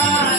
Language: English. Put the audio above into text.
Bye.